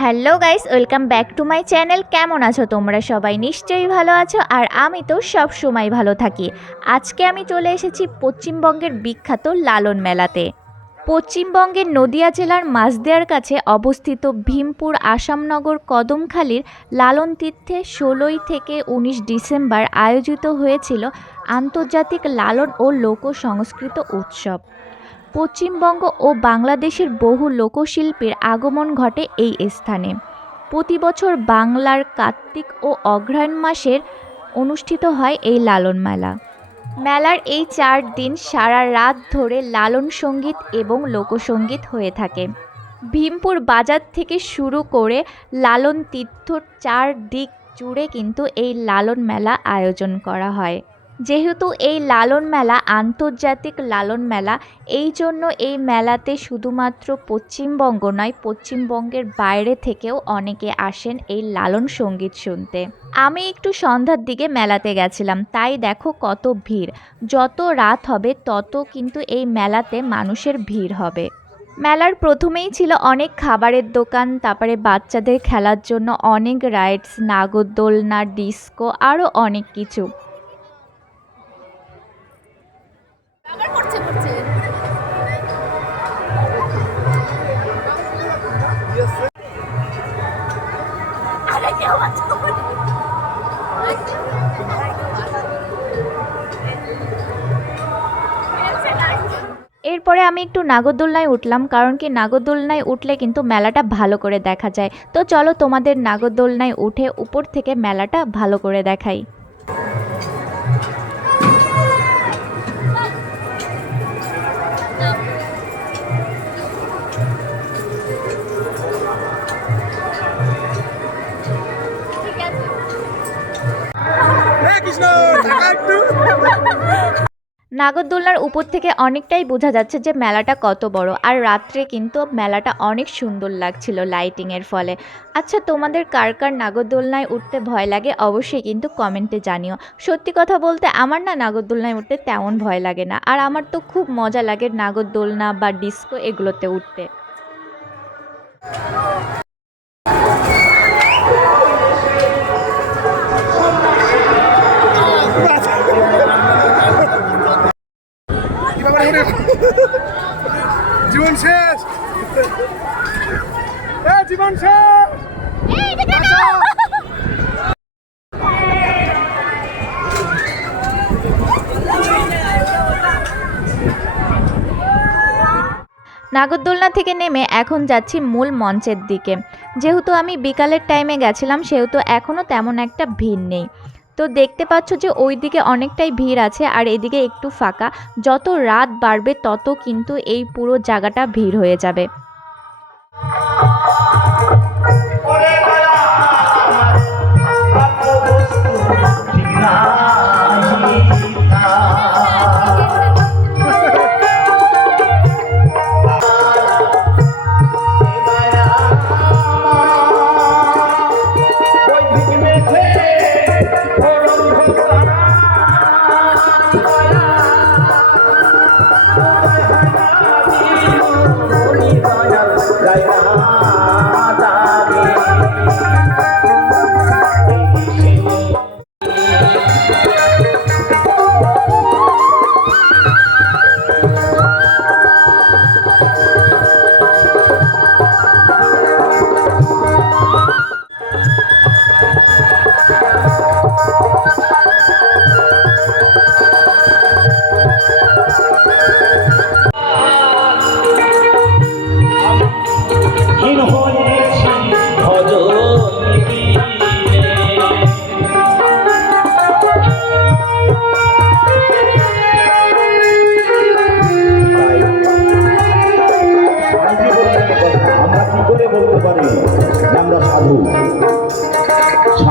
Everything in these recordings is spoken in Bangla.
Hello guys, welcome back to my channel. কেমন আছো তোমরা? সবাই নিশ্চয়ই ভালো আছো, আর আমি তো সব সময় ভালো থাকি। আজকে আমি চলে এসেছি পশ্চিমবঙ্গের বিখ্যাত লালন মেলাতে। পশ্চিমবঙ্গের নদিয়া জেলার মাঝদিয়ার কাছে অবস্থিত ভীমপুর আসামনগর কদমখালির লালন তীর্থে ষোলোই থেকে উনিশ ডিসেম্বর আয়োজিত হয়েছিল আন্তর্জাতিক লালন ও লোক সংস্কৃত উৎসব। পশ্চিমবঙ্গ ও বাংলাদেশের বহু লোকশিল্পীর আগমন ঘটে এই স্থানে। প্রতি বছর বাংলার কার্তিক ও অগ্রহায়ণ মাসের অনুষ্ঠিত হয় এই লালন মেলা। মেলার এই চার দিন সারা রাত ধরে লালন সংগীত এবং লোকসঙ্গীত হয়ে থাকে। ভীমপুর বাজার থেকে শুরু করে লালন তীর্থ চার দিক জুড়ে কিন্তু এই লালন মেলা আয়োজন করা হয়। যেহেতু এই লালন মেলা, আন্তর্জাতিক লালন মেলা, এই জন্য এই মেলাতে শুধুমাত্র পশ্চিমবঙ্গ নয়, পশ্চিমবঙ্গের বাইরে থেকেও অনেকে আসেন এই লালন সংগীত শুনতে। আমি একটু সন্ধ্যার দিকে মেলাতে গেছিলাম, তাই দেখো কত ভিড়। যত রাত হবে, তত কিন্তু এই মেলাতে মানুষের ভিড় হবে। মেলার প্রথমেই ছিল অনেক খাবারের দোকান, তারপরে বাচ্চাদের খেলার জন্য অনেক রাইডস নাগরদোলনা ডিস্কো আরও অনেক কিছু। এরপরে আমি একটু নাগরদোলনায় উঠলাম, কারণ কি নাগরদোলনায় উঠলে কিন্তু মেলাটা ভালো করে দেখা যায়। তো চলো তোমাদের নাগরদোলনায় উঠে উপর থেকে মেলাটা ভালো করে দেখাই। নাগরদোলনার উপর থেকে অনেকটাই বোঝা যাচ্ছে যে মেলাটা কত বড়, আর রাত্রে কিন্তু মেলাটা অনেক সুন্দর লাগছিল লাইটিংয়ের ফলে। আচ্ছা তোমাদের কার কার নাগরদোলনায় উঠতে ভয় লাগে অবশ্যই কিন্তু কমেন্টে জানিও। সত্যি কথা বলতে আমার না নাগরদোলনায় উঠতে তেমন ভয় লাগে না, আর আমার তো খুব মজা লাগে নাগরদোলনা বা ডিস্কো এগুলোতে উঠতে। জীবন শেষ। জীবন শেষ। নাগরদোলনা থেকে নেমে এখন যাচ্ছি মূল মঞ্চের দিকে। যেহেতু আমি বিকালের টাইমে গেছিলাম, সেহেতু এখনও তেমন একটা ভিড় নেই। তো দেখতে পাচ্ছ যে ওই দিকে অনেকটাই ভিড় আছে আর এদিকে একটু ফাঁকা। যত রাত বাড়বে তত কিন্তু এই পুরো জায়গাটা ভিড় হয়ে যাবে।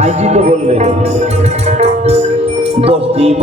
সাইজি তো বললেন বস্তি দিব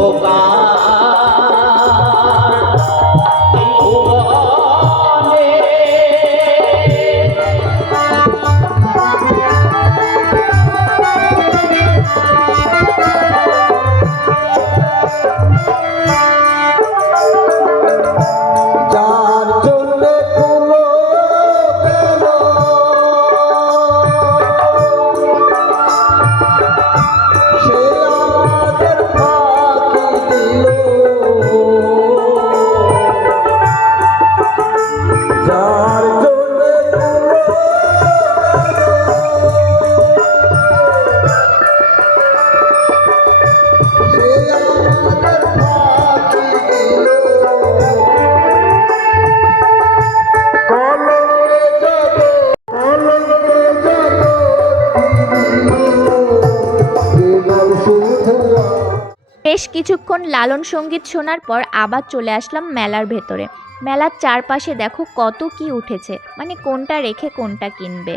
কিছুক্ষণ লালন সংগীত শোনার পর আবার চলে আসলাম মেলার ভেতরে। মেলার চারপাশে দেখো কত কি উঠেছে মানে কোনটা রেখে কোনটা কিনবে।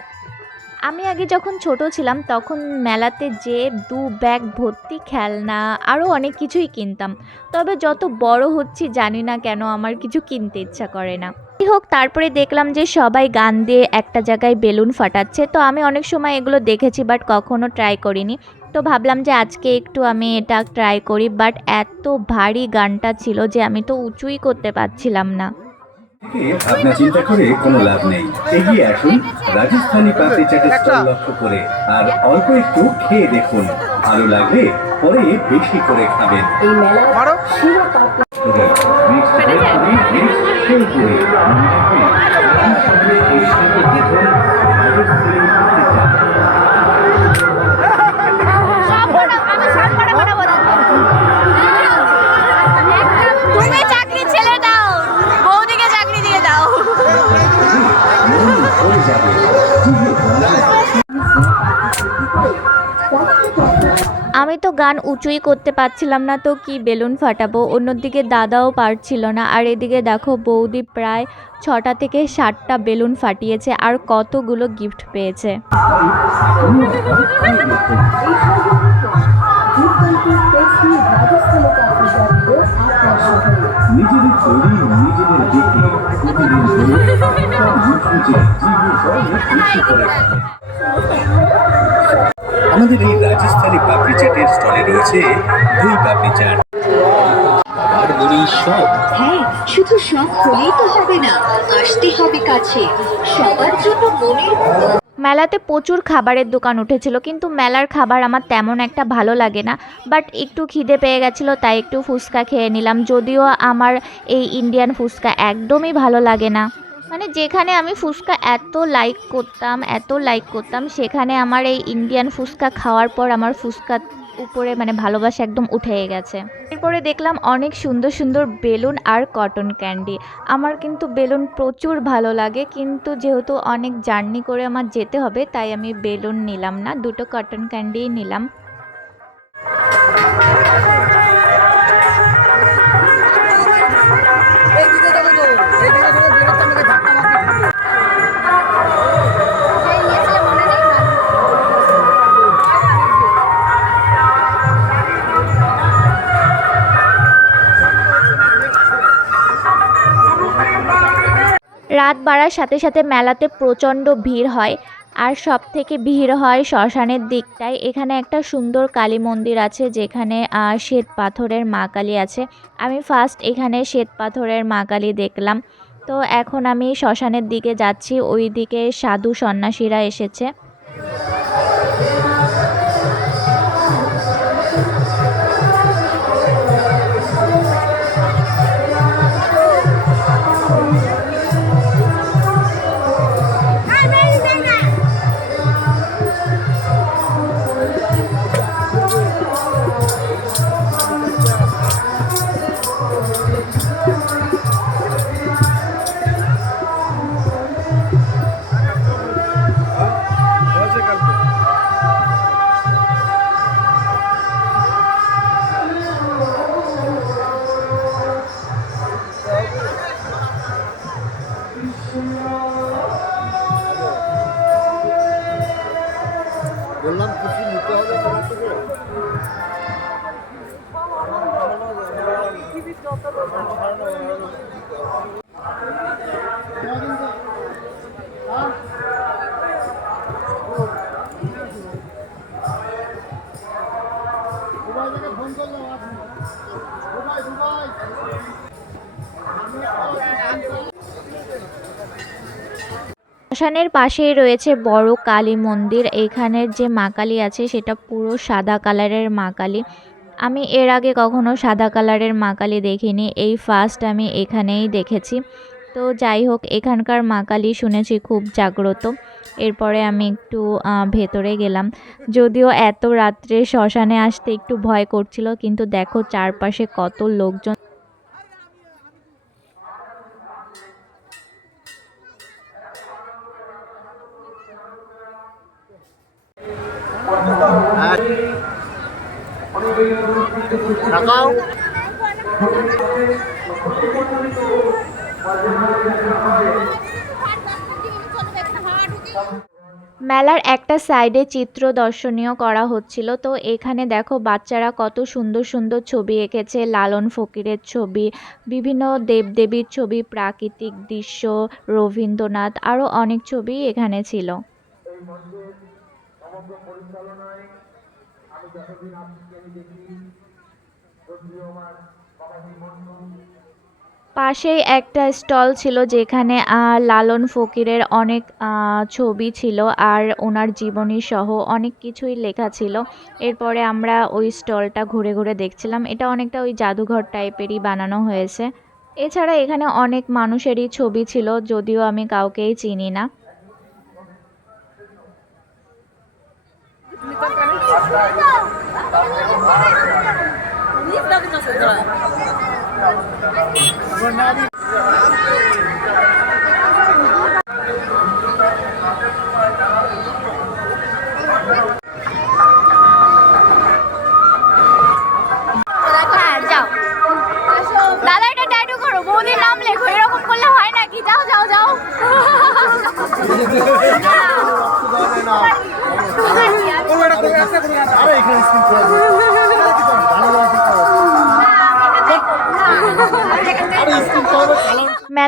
আমি আগে যখন ছোট ছিলাম তখন মেলাতে যে দু ব্যাগ ভর্তি খেলনা আরও অনেক কিছুই কিনতাম। তবে যত বড় হচ্ছি জানি না কেন আমার কিছু কিনতে ইচ্ছা করে না। যাই হোক তারপরে দেখলাম যে সবাই গান দিয়ে একটা জায়গায় বেলুন ফাটাচ্ছে। তো আমি অনেক সময় এগুলো দেখেছি বাট কখনো ট্রাই করিনি। তো ভাবলাম যে আজকে একটু আমি এটা ট্রাই করি বাট এত ভারী গানটা ছিল যে আমি তো উঁচুই করতে পারছিলাম না। ভাবনা চিন্তা করে কোনো লাভ নেই। এগিয়ে আসুন রাজস্থানি পাপড়ি চাটের স্টল লক্ষ্য করে আর অল্প একটু খেয়ে দেখুন। ভালো লাগলে পরে বেশি করে খাবেন। Mixed bhelpuri, mixed শেলপুরি। মনে গান উঁচুই করতে পারছিলাম না তো কি বেলুন ফাটাবো? অন্যদিকে দাদাও পারছিল না। আর এদিকে দেখো বৌদি প্রায় ছটা থেকে ষাটটা বেলুন ফাটিয়েছে আর কতগুলো গিফট পেয়েছে। নিজেদের তৈরি নিজেদের দেখে প্রতিদিন করে। আমাদের এই রাজস্থানি পাপড়ি চাটের স্টলে রয়েছে দুই পাপড়ি চাট। আর বড়ি সব। হ্যাঁ শুধু শখ হলেই তো হবে না আসতে হবে কাছে। সবার জন্য মনের মেলাতে প্রচুর খাবারের দোকান উঠেছিল কিন্তু মেলার খাবার আমার তেমন একটা ভালো লাগে না। বাট একটু খিদে পেয়ে গেছিল তাই একটু ফুচকা খেয়ে নিলাম। যদিও আমার এই ইন্ডিয়ান ফুচকা একদমই ভালো লাগে না। মানে যেখানে আমি ফুচকা এত লাইক করতাম, এত লাইক করতাম, সেখানে আমার এই ইন্ডিয়ান ফুচকা খাওয়ার পর আমার ফুচকা উপরে মানে ভালোবাসা একদম উঠে গেছে। এরপরে দেখলাম অনেক সুন্দর সুন্দর বেলুন আর কটন ক্যান্ডি আমার কিন্তু বেলুন প্রচুর ভালো লাগে, কিন্তু যেহেতু অনেক জার্নি করে আমার যেতে হবে, তাই আমি বেলুন নিলাম না, দুটো কটন ক্যান্ডিই নিলাম। রাত বাড়ার সাথে সাথে মেলাতে প্রচণ্ড ভিড় হয়। আর সব থেকে ভিড় হয় শ্মশানের দিকটায় এখানে একটা সুন্দর কালী মন্দির আছে, যেখানে শ্বেত পাথরের মা কালী আছে। আমি ফার্স্ট এখানে শ্বেত পাথরের মা কালী দেখলাম। তো এখন আমি শ্মশানের দিকে যাচ্ছি। ওই দিকে সাধু সন্ন্যাসীরা এসেছে। বললাম কিছু নিতে হবে তোমার থেকে? ফোন করলাম দুবাই দুবাই শ্মশানের পাশেই রয়েছে বড় কালী মন্দির। এইখানের যে মা কালী আছে, সেটা পুরো সাদা কালারের মা কালী। আমি এর আগে কখনো সাদা কালারের মা কালী দেখিনি। এই ফার্স্ট আমি এখানেই দেখেছি। তো যাই হোক, এখানকার মা কালী শুনেছি খুব জাগ্রত। এরপরে আমি একটু ভেতরে গেলাম। যদিও এত রাত্রে শ্মশানে আসতে একটু ভয় করছিল, কিন্তু দেখো চারপাশে কত লোকজন। মেলার একটা সাইডে চিত্র দর্শনীয় করা হচ্ছিল। তো এখানে দেখো বাচ্চারা কত সুন্দর সুন্দর ছবি এঁকেছে। লালন ফকিরের ছবি, বিভিন্ন দেবদেবীর ছবি, প্রাকৃতিক দৃশ্য, রবীন্দ্রনাথ আরও অনেক ছবি এখানে ছিল। পাশেই একটা স্টল ছিল যেখানে লালন ফকিরের অনেক ছবি ছিল আর ওনার জীবনী সহ অনেক কিছুই লেখা ছিল। এরপরে আমরা ওই স্টলটা ঘুরে ঘুরে দেখছিলাম। এটা অনেকটা ওই জাদুঘর টাইপেরই বানানো হয়েছে। এছাড়া এখানে অনেক মানুষেরই ছবি ছিল, যদিও আমি কাউকেই চিনি না। হ্যাঁ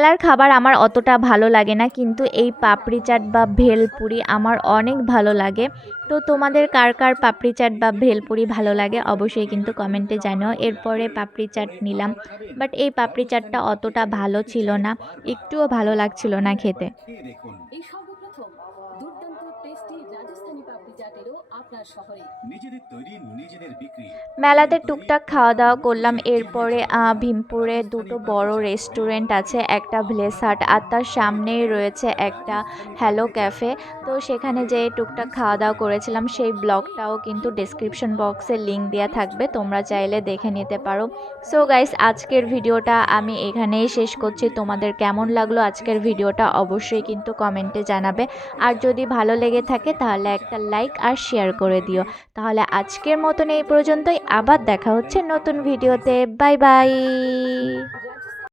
মেলার খাবার আমার অতটা ভালো লাগে না, কিন্তু এই পাপড়ি চাট বা ভেলপুরি আমার অনেক ভালো লাগে। তো তোমাদের কার কার পাপড়ি চাট বা ভেলপুরি ভালো লাগে অবশ্যই কিন্তু কমেন্টে জানিও। এরপরে পাপড়ি চাট নিলাম, বাট এই পাপড়ি চাটটা অতটা ভালো ছিল না, একটুও ভালো লাগছিল না খেতে। মেলাতে টুকটাক খাওয়া দাওয়া করলাম। এরপরে ভীমপুরে দুটো বড় রেস্টুরেন্ট আছে একটা ভিলেজ হাট আর তার সামনেই রয়েছে একটা হ্যালো ক্যাফে। তো সেখানে যে টুকটাক খাওয়া দাওয়া করেছিলাম সেই ব্লগটাও কিন্তু ডিসক্রিপশন বক্সে লিঙ্ক দেওয়া থাকবে। তোমরা চাইলে দেখে নিতে পারো। সো গাইস আজকের ভিডিওটা আমি এখানেই শেষ করছি। তোমাদের কেমন লাগল আজকের ভিডিওটা অবশ্যই কিন্তু কমেন্টে জানাবে। আর যদি ভালো লেগে থাকে তাহলে একটা লাইক আর শেয়ার করে দিও। তাহলে আজকের মতন এই পর্যন্তই। আবার দেখা হচ্ছে নতুন ভিডিওতে। Bye bye.